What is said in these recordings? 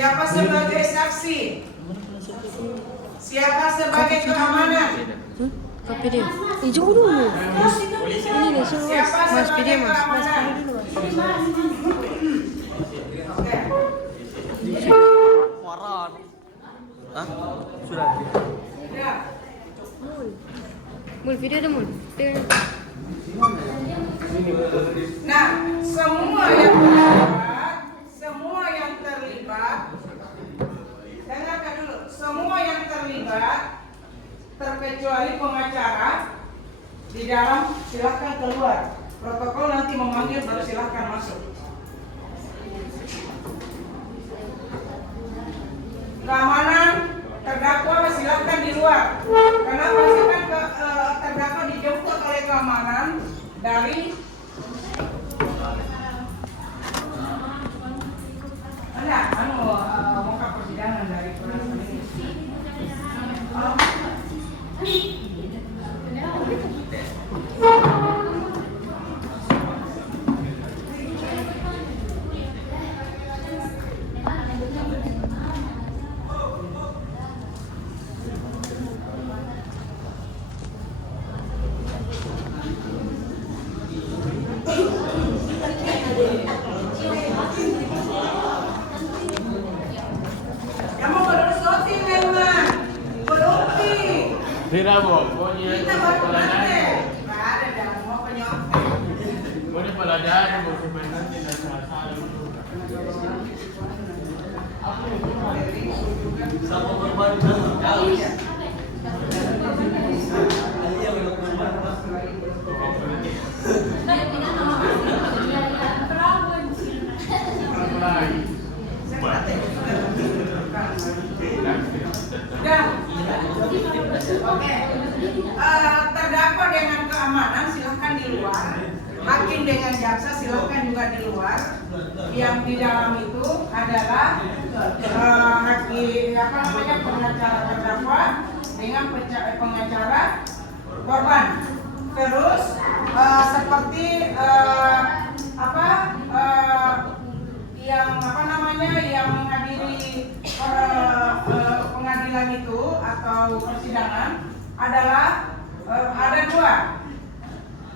Siapa sebagai saksi? Siapa sebagai keamanan? Kopi dia. Jauh dulu. Ini nih semua. Siapa Mas sebagai video mas. keamanan? Oke. Waran. Hah? Sudah. Ya. Mul video ada mul. Nah, semua yang terlibat, dengarkan dulu, semua yang terlibat, terkecuali pengacara, di dalam silahkan keluar. Protokol nanti memanggil baru silahkan masuk. Keamanan, terdakwa silahkan di luar. Karena pasti kan terdakwa dijemput oleh keamanan dari muka persidangan dari polisi ini. Kamu berdosa memang, berukti. Tidak mau, pokoknya Kita baru peladari. nanti. Nggak ada dah, mau penyokong. Pokoknya peladari, mau cuma nanti dan salah-salah itu. Sama korban jauh. Iya. Dan oke, terdakwa dengan keamanan silahkan di luar, hakim dengan jaksa silahkan juga di luar. Yang di dalam itu adalah pengacara terdakwa dengan pengacara korban. Terus seperti yang menghadiri pengadilan itu atau persidangan adalah ada dua,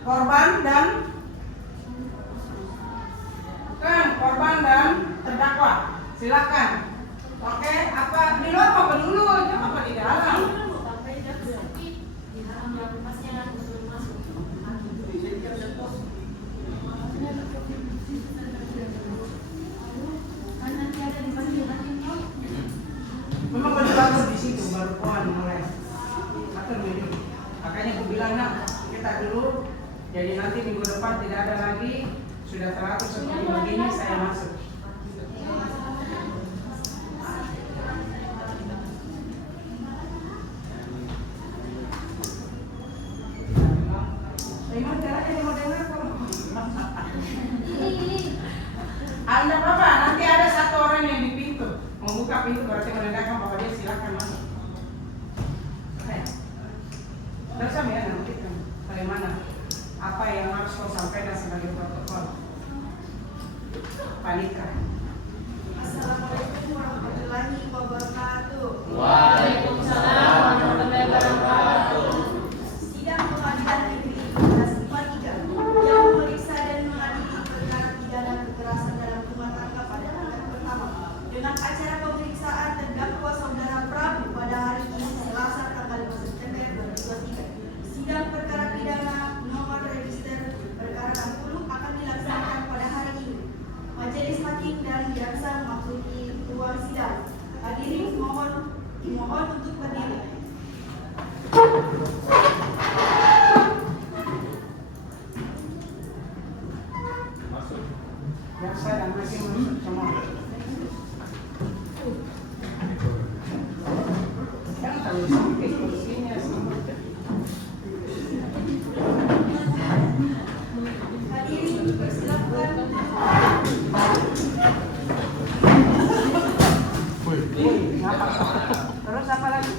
korban dan terdakwa. Silakan. Oke, apa di luar apa dulu? Jangan apa di dalam. Memang baru di situ baru pohon mulai. Atur ini. Makanya aku bilang nak kita dulu. Jadi nanti minggu depan tidak ada lagi. Sudah teratur seperti begini saya masuk. Memang caranya mau dengar kok. Anda apa? Nanti ada satu orang yang di pintu membuka pintu berarti menandakan bahwa dia silakan masuk. Oke. Terus ya nanti kan bagaimana? Apa yang harus kau sampaikan sebagai protokol? Panika. Assalamualaikum warahmatullahi wabarakatuh. Waalaikumsalam warahmatullahi wabarakatuh. Sidang Pengadilan Negeri Kelas 53 yang memeriksa dan mengadili perkara pidana kekerasan dalam rumah tangga pada tingkat pertama dengan acara pemeriksaan terdakwa saudara Prabu pada hari ini Selasa tanggal 5 September 2023. Sidang perkara pidana nomor register perkara 60 akan dilaksanakan pada hari ini. Majelis Hakim dan Jaksa memasuki ruang sidang. Hadirin dimohon untuk berdiri. Jaksa dan hakim masuk semua. Yang terlalu sempit kursinya semua. Hadirin dipersilakan. Terus apa lagi?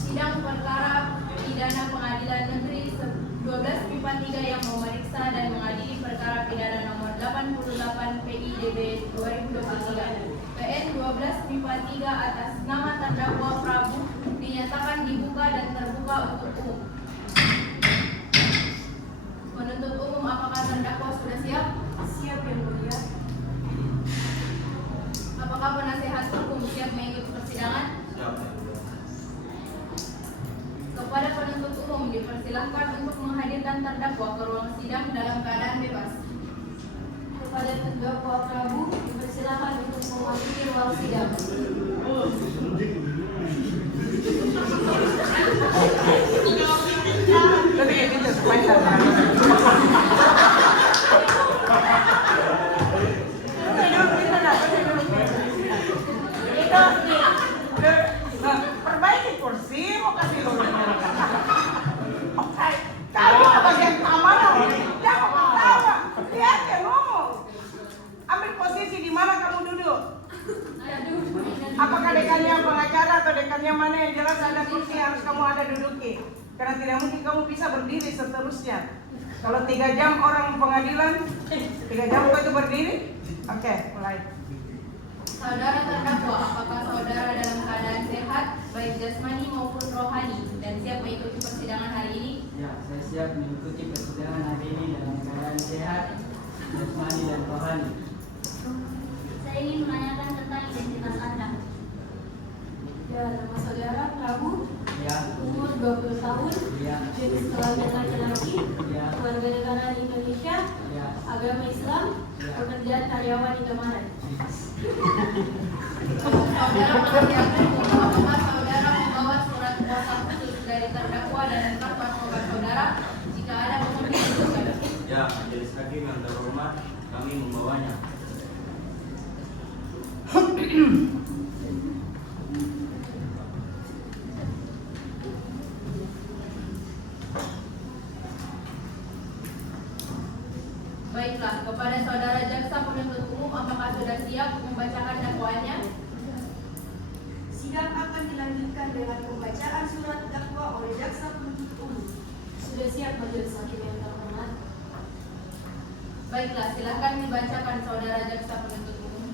Sidang perkara pidana Pengadilan Negeri 12 MIPA 3 yang memeriksa dan mengadili perkara pidana nomor 8 88 PIDB 2023. PN 12 MIPA 3 atas nama terdakwa Prabu dinyatakan dibuka dan terbuka untuk umum. Penuntut umum, apakah terdakwa sudah siap? Siap yang mulia. Apakah penasehat hukum siap mengikuti persidangan? Siap. Kepada penuntut umum dipersilahkan untuk menghadirkan terdakwa ke ruang sidang dalam keadaan bebas. Kepada terdakwa Prabu dipersilakan untuk memasuki ruang sidang. Tapi kayak gitu supaya perbaiki kursi, mau kasih lu. Oke, kamu bagian keamanan, jangan ketawa. Lihat ya ngomong. Ambil posisi di mana kamu duduk. Apakah dekannya pengacara atau dekannya mana, yang jelas ada kursi yang harus kamu ada duduki. Karena tidak mungkin kamu bisa berdiri seterusnya. Kalau 3 jam orang pengadilan, 3 jam kau itu berdiri. Oke, mulai. Saudara terdakwa, apakah saudara dalam keadaan sehat, baik jasmani maupun rohani, dan siap mengikuti persidangan hari ini? Ya, saya siap mengikuti persidangan hari ini dalam keadaan sehat, jasmani dan rohani. Saya ingin menanyakan tentang identitas Anda. Ya, nama saudara Prabu, Ya, umur 20 tahun, ya, jenis kelamin laki-laki, ya, warga negara Indonesia, ya, agama Islam, pekerjaan karyawan Indomaret. Saudara penasihat hukum, apakah saudara membawa surat kuasa khusus dari terdakwa dan lengkap paspor saudara jika ada mohon ditunjukkan? Ya, majelis hakim yang terhormat, kami membawanya. Baiklah, kepada saudara jaksa penuntut umum, apakah sudah siap membacakan dakwaannya? Sidang akan dilanjutkan dengan pembacaan surat dakwa oleh jaksa penuntut umum. Sudah siap majelis hakim yang terhormat. Baiklah, silakan dibacakan saudara jaksa penuntut umum.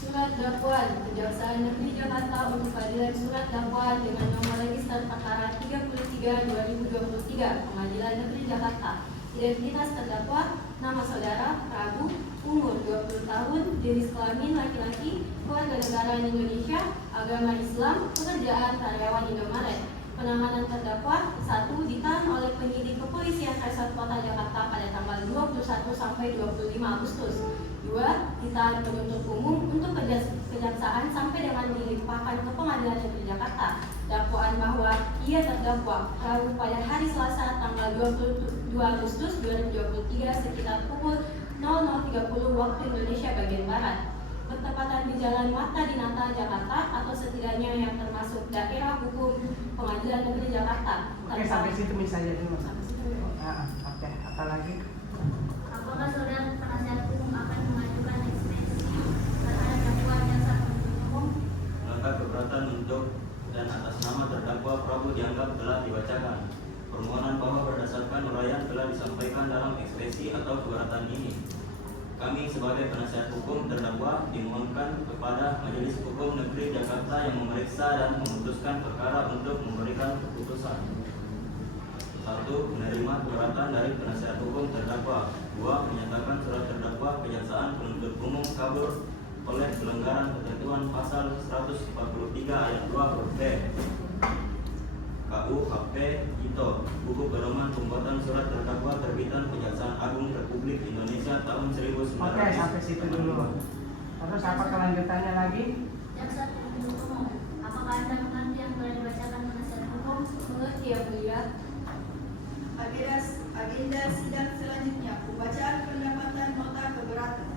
Surat dakwaan Kejaksaan Negeri Jakarta untuk keadilan surat dakwaan dengan nomor register perkara 33/2023 Pengadilan Negeri Jakarta. Identitas terdakwa, nama saudara Prabu, umur 20 tahun, jenis kelamin laki-laki, warga negara Indonesia, agama Islam, pekerjaan karyawan Indomaret. Penanganan terdakwa 1. Ditahan oleh penyidik kepolisian Resort Kota Jakarta pada tanggal 21 sampai 25 Agustus. 2. Ditahan penuntut umum untuk kejaksaan sampai dengan dilimpahkan ke Pengadilan Negeri Jakarta. Dakwaan bahwa ia terdakwa Prabu pada hari Selasa tanggal 22 Agustus 2023 sekitar pukul 00.30 waktu Indonesia bagian Barat. Bertepatan di Jalan Marta Dinata, Jakarta, atau setidaknya yang termasuk daerah hukum Pengadilan Negeri Jakarta. Oke, sampai situ misalnya dulu. Oke, apa lagi? Apakah saudara penasihat hukum akan mengajukan ekspresi terhadap dakwaan jaksa penuntut umum? Lengkap keberatan untuk dan atas nama terdakwa Prabu dianggap telah dibacakan. Permohonan bahwa berdasarkan uraian telah disampaikan dalam ekspresi atau keberatan ini. Kami sebagai penasihat hukum terdakwa dimohonkan kepada Majelis Hukum Negeri Jakarta yang memeriksa dan memutuskan perkara untuk memberikan keputusan. 1. Menerima keberatan dari penasihat hukum terdakwa. 2. Menyatakan surat terdakwa kejaksaan penuntut umum kabur oleh pelanggaran ketentuan pasal 143 ayat 2 huruf B KUHP itu buku pedoman pembuatan surat terdakwa terbitan Kejaksaan Agung Republik Indonesia tahun 1900. Oke, sampai situ dulu. Terus apa kelanjutannya lagi? Jaksa penuntut umum, apakah Anda mengerti yang telah dibacakan penasihat hukum? Mengerti ya, mulia. Agenda sidang selanjutnya, pembacaan pendapatan nota keberatan.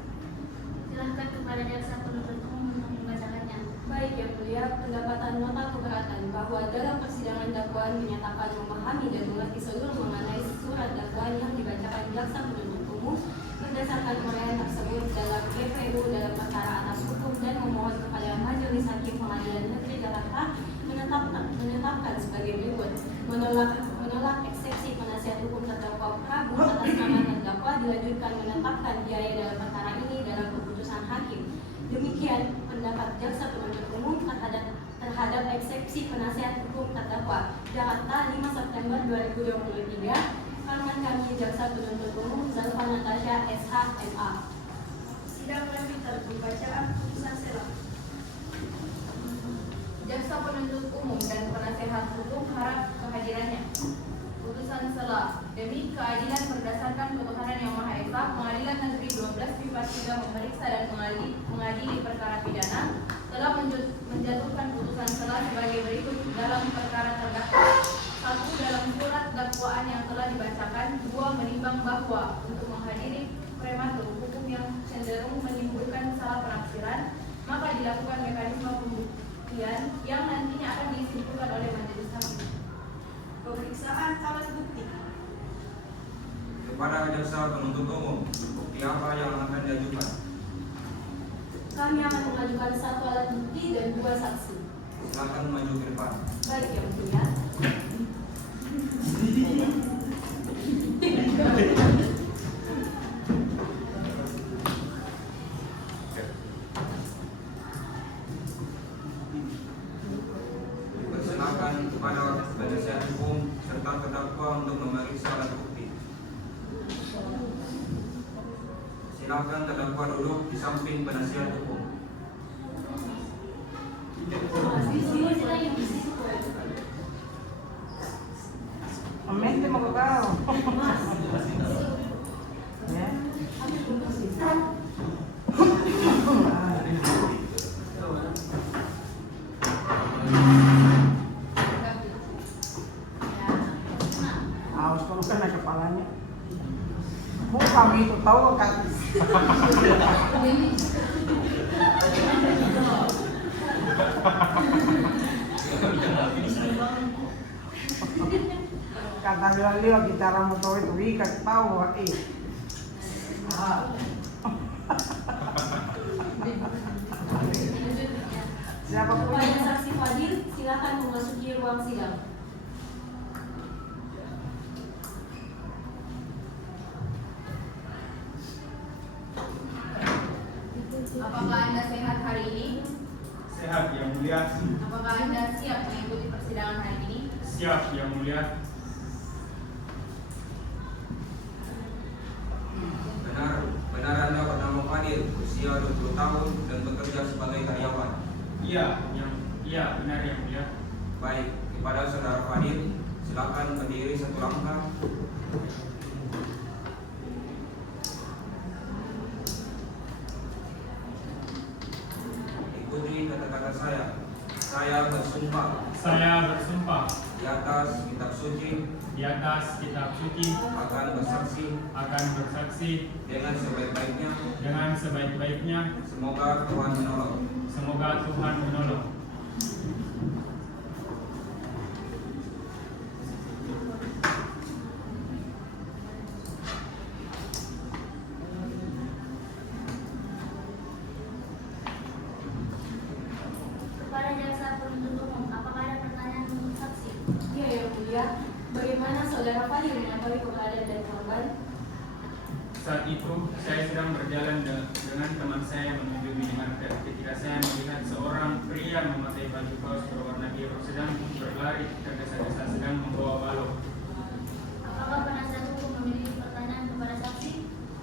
Silahkan kepada jaksa penuntut umum untuk membacakannya. Baik yang mulia, pendapatan nota keberatan bahwa dalam persidangan dakwaan menyatakan memahami dan mengerti seluruh mengenai surat dakwaan yang dibacakan jaksa penuntut umum berdasarkan uraian tersebut dalam GPU dalam perkara atas hukum dan memohon kepada Majelis Hakim Pengadilan Negeri Jakarta menetapkan sebagai berikut: menolak eksepsi penasihat hukum terdakwa Prabu atas nama terdakwa dilanjutkan menetapkan biaya dalam perkara ini dalam keputusan hakim. Demikian pendapat jaksa penuntut umum terhadap eksepsi penasihat hukum terdakwa. Jakarta, 5 September 2023. Karman kami jaksa penuntut umum Zalfa Natasha SH MA. Sidang lanjutan pembacaan putusan selah. Jaksa penuntut umum dan penasehat hukum harap kehadirannya. Putusan selah. Demi keadilan berdasarkan ketuhanan yang Maha Esa, Pengadilan Negeri 12 Pipa 3 memeriksa dan mengadili perkara pidana telah menjatuhkan putusan selah sebagai berikut dalam perkara terdakwa. 1. Dalam surat dakwaan yang telah dibacakan. 2. Menimbang bahwa untuk menghadiri prematur hukum yang cenderung menimbulkan salah penafsiran, maka dilakukan mekanisme pembuktian yang nantinya akan disimpulkan oleh majelis hakim. Pemeriksaan alat bukti. Kepada jaksa penuntut umum, bukti apa yang akan diajukan? Kami akan mengajukan 1 alat bukti dan 2 saksi. Silakan maju ke depan. Baik, Yang Mulia. Persilakan kepada penasihat hukum serta terdakwa untuk memeriksa alat bukti. Silakan terdakwa duduk di samping penasihat hukum. Mente mau kau. Ya. Awas kalau kena kepalanya. Mau kami itu tahu kan? Kata bilang kita motor itu ikat tahu Siapa pun Kepada saksi Fadil, silakan memasuki ruang sidang. Apakah Anda sehat hari ini? Sehat Yang Mulia. Apakah Anda siap mengikuti persidangan hari ini? Siap Yang Mulia. Benar Anda bernama Fadil, usia 20 tahun dan bekerja sebagai karyawan. Iya, benar Yang Mulia. Baik, kepada saudara Fadil, silakan berdiri 1 langkah. Ikuti kata-kata saya. Saya bersumpah Saya bersumpah di atas kitab suci di atas kitab suci akan bersaksi dengan sebaik-baiknya. semoga Tuhan menolong. Semoga Tuhan menolong. Kepada jaksa penuntut umum, apakah ada pertanyaan untuk saksi? Ya, Yang Mulia. Bagaimana saudara Fadil mengetahui keberadaan dari korban? Saat itu saya sedang berjalan dengan teman saya menuju minimarket ketika saya melihat seorang pria memakai baju kaos berwarna biru sedang berlari tergesa-gesa sedang membawa balok. Apakah penasihat hukum memiliki pertanyaan kepada saksi?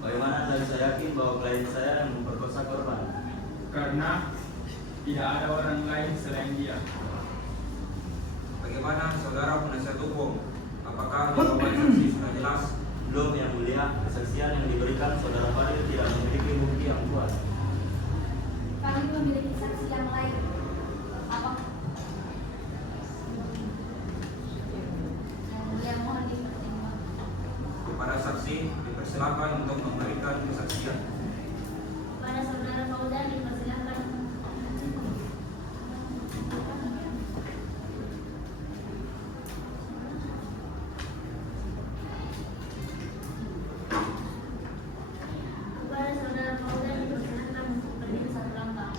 Bagaimana Anda bisa yakin bahwa klien saya yang memperkosa korban? Karena tidak ada orang lain selain dia. Bagaimana saudara penasihat hukum? Apakah jawaban saksi sudah jelas? Belum Yang Mulia, kesaksian yang diberikan saudara Fadil tidak memiliki bukti yang kuat. Kami memiliki saksi yang lain. Apa? Yang mulia mohon dipertimbangkan. Kepada saksi dipersilakan untuk memberikan kesaksian. Kepada saudara Fauzan dipersilakan. Kepada saudara Fauzan dipersilakan untuk berdiri 1 langkah.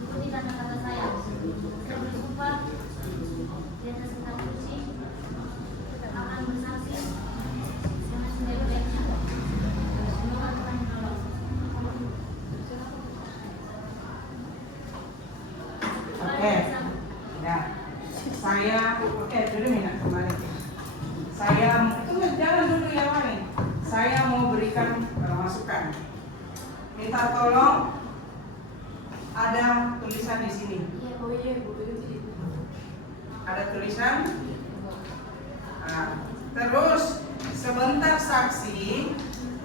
Ikuti kata-kata saya. Saya bersumpah di atas kitab suci saya, duduk minat kembali. Saya, jangan duduk yang lain. Saya mau berikan masukan. Minta tolong, ada tulisan di sini. Ada tulisan. Nah, terus sebentar saksi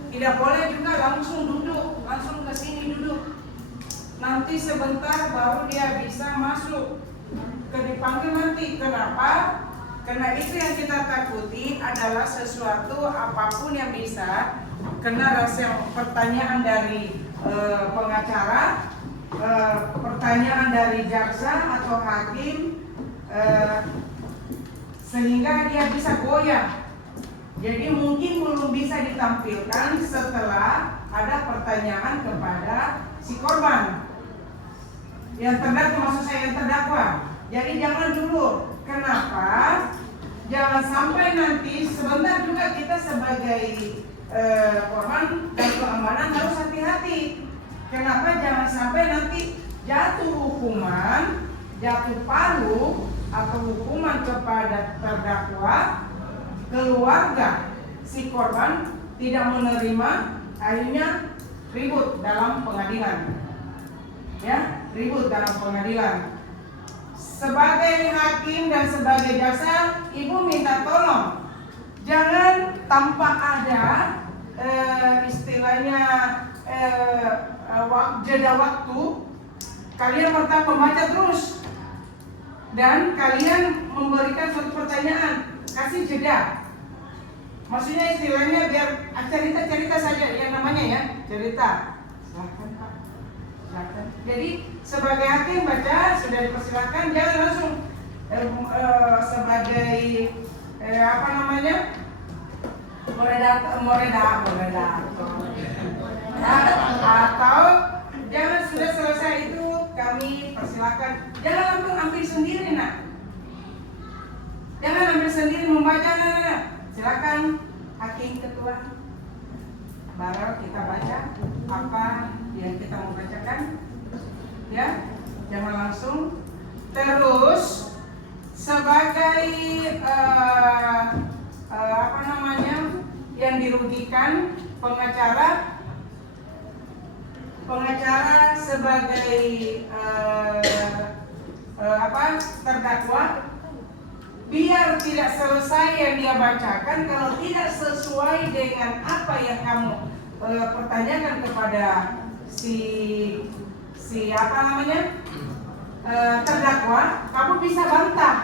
tidak boleh juga langsung duduk, langsung ke sini duduk. Nanti sebentar baru dia bisa masuk. Dipanggil nanti. Kenapa? Karena itu yang kita takuti adalah sesuatu apapun yang bisa kena rasa pertanyaan dari pengacara, pertanyaan dari jaksa atau hakim, sehingga dia bisa goyah. Jadi mungkin belum bisa ditampilkan setelah ada pertanyaan kepada si korban. Yang terdakwa, maksud saya yang terdakwa. Jadi jangan dulu. Kenapa? Jangan sampai nanti sebentar juga kita sebagai korban dan keamanan harus hati-hati. Kenapa? Jangan sampai nanti jatuh hukuman, jatuh palu atau hukuman kepada terdakwa, keluarga si korban tidak menerima, akhirnya ribut dalam pengadilan. Ya, ribut dalam pengadilan. Sebagai hakim dan sebagai jaksa, ibu minta tolong jangan tanpa ada istilahnya jeda waktu, kalian tetap membaca terus dan kalian memberikan suatu pertanyaan, kasih jeda. Maksudnya istilahnya biar cerita-cerita saja yang namanya ya, cerita. Silahkan Pak. Silahkan. Jadi sebagai hakim baca sudah dipersilakan, jangan langsung sebagai moderator atau jangan sudah selesai itu kami persilakan, jangan langsung ambil sendiri nak, jangan ambil sendiri membaca nak. Silakan hakim ketua, baru kita baca apa yang kita mau bacakan. Ya, jangan langsung. Terus sebagai yang dirugikan pengacara sebagai terdakwa, biar tidak selesai yang dia bacakan, kalau tidak sesuai dengan apa yang kamu pertanyakan kepada terdakwa, kamu bisa bantah,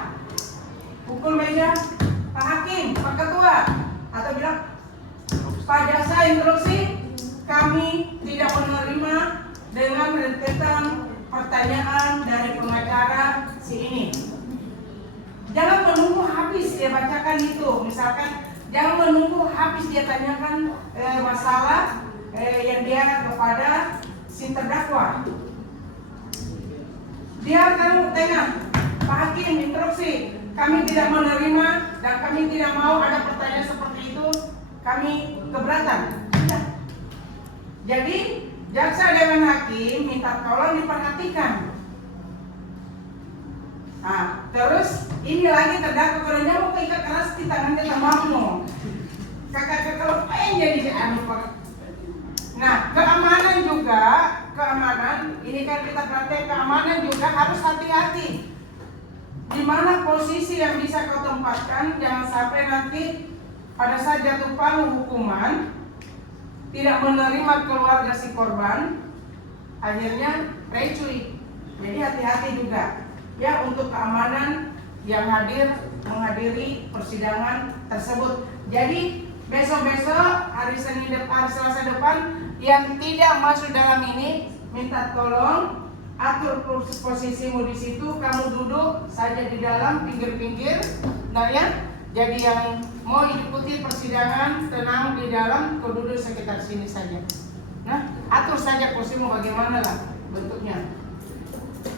pukul meja Pak Hakim, Pak Ketua, atau bilang Pak Jaksa instruksi kami tidak menerima dengan rentetan pertanyaan dari pengacara si ini. Jangan menunggu habis dia bacakan itu, misalkan jangan menunggu habis dia tanyakan masalah yang dia kepada si terdakwa. Dia akan tengah, Pak Hakim instruksi, kami tidak menerima dan kami tidak mau ada pertanyaan seperti itu, kami keberatan. Sudah. Jadi jaksa dengan hakim minta tolong diperhatikan. Nah, terus ini lagi terdakwa kalau nyamuk ikat keras di tangan kita mau. Kakak kalau pengen jadi anu. Nah, keamanan juga, ini kan kita perhatikan, keamanan juga harus hati-hati. Di mana posisi yang bisa kau tempatkan, jangan sampai nanti pada saat jatuh palu hukuman tidak menerima keluarga si korban, akhirnya recuy. Jadi hati-hati juga ya untuk keamanan yang menghadiri persidangan tersebut. Jadi besok-besok hari Selasa depan yang tidak masuk dalam ini minta tolong atur posisimu di situ, kamu duduk saja di dalam pinggir-pinggir, nah ya. Jadi yang mau ikuti persidangan tenang di dalam, kau duduk sekitar sini saja. Nah, atur saja posisimu bagaimana lah bentuknya,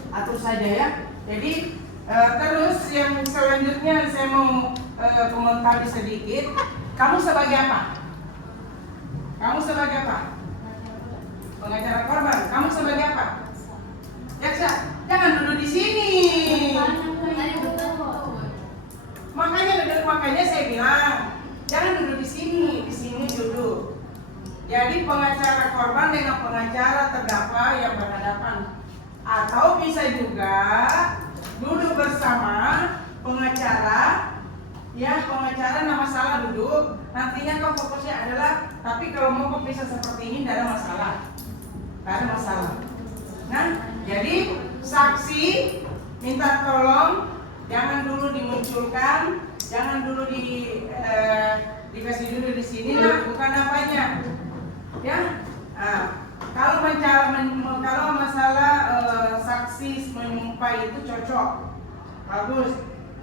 atur saja ya. Jadi terus yang selanjutnya saya mau komentari sedikit. Kamu sebagai apa? Kamu sebagai apa? Pengacara korban. Kamu sebagai apa? Jaksa. Jangan duduk di sini. makanya saya bilang jangan duduk di sini duduk. Jadi pengacara korban dengan pengacara terdakwa yang berhadapan, atau bisa juga duduk bersama pengacara. Ya, pengacara nama salah duduk. Nantinya kau fokusnya adalah, tapi kalau mau kau bisa seperti ini tidak ada masalah. Tidak ada masalah. Nah, jadi saksi minta tolong jangan dulu dimunculkan, jangan dulu dikasih dulu di sini lah, bukan apanya. Ya, kalau masalah saksi menyumpah itu cocok, bagus.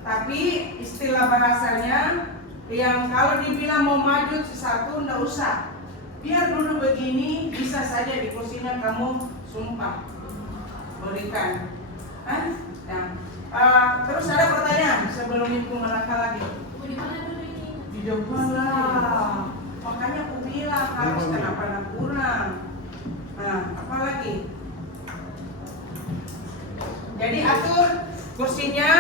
Tapi istilah bahasanya yang kalau dibilang mau maju satu enggak usah. Biar dulu begini, bisa saja di kursinya kamu sumpah berikan. Terus ada pertanyaan sebelum itu melangkah lagi. Di mana dulu ini? Di depan lah. Makanya aku bilang harus kenapa kurang. Nah, apa lagi? Jadi atur kursinya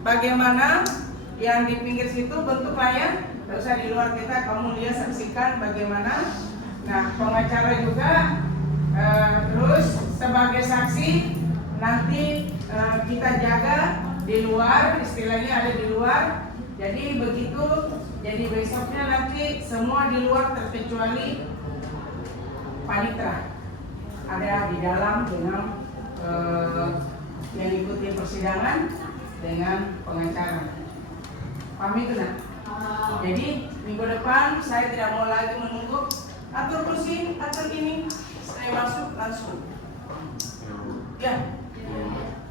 bagaimana, yang di pinggir situ bentuknya ya, tidak usah di luar kita, kamu lihat saksikan bagaimana. Nah, pengacara juga terus sebagai saksi nanti kita jaga di luar, istilahnya ada di luar. Jadi begitu, jadi besoknya nanti semua di luar terkecuali panitera ada di dalam dengan yang ikuti persidangan dengan pengacara. Paham itu nak? Jadi minggu depan saya tidak mau lagi menunggu atur kursi, atur ini, saya masuk langsung. Ya.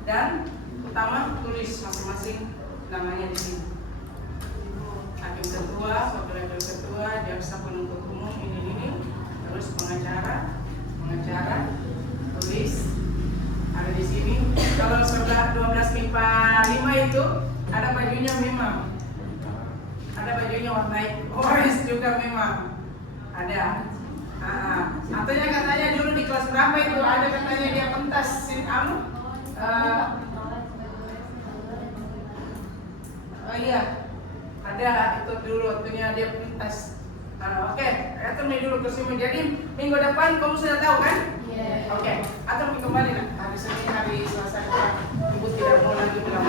Dan utama tulis masing-masing namanya di sini. Hakim ketua, wakil ketua, jaksa penuntut umum ini, terus pengacara tulis ada di sini. Kalau sebelah 12 MIPA 5 itu ada bajunya memang. Ada bajunya warna orange juga memang. Ada. Ataunya katanya dulu di kelas berapa itu ada katanya dia pentas iya. Ada itu dulu waktunya dia pentas. Oke, atur nih dulu kursimu. Jadi minggu depan kamu sudah tahu kan? Iya. Oke, atur kembali nak. Hari Senin, hari Selasa ibu tidak mau lagi bilang.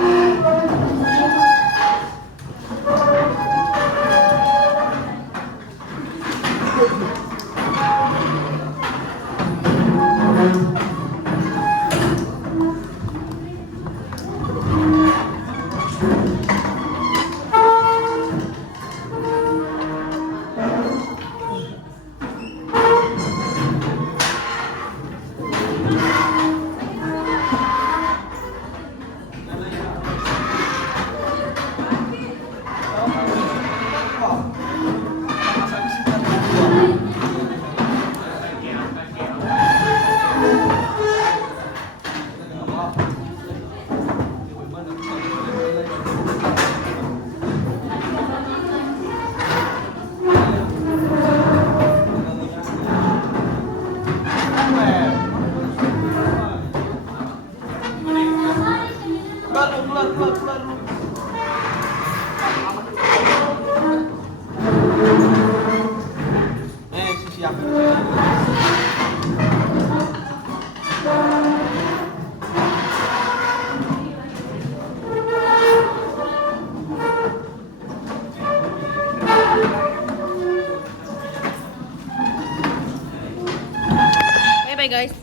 Bye bye guys.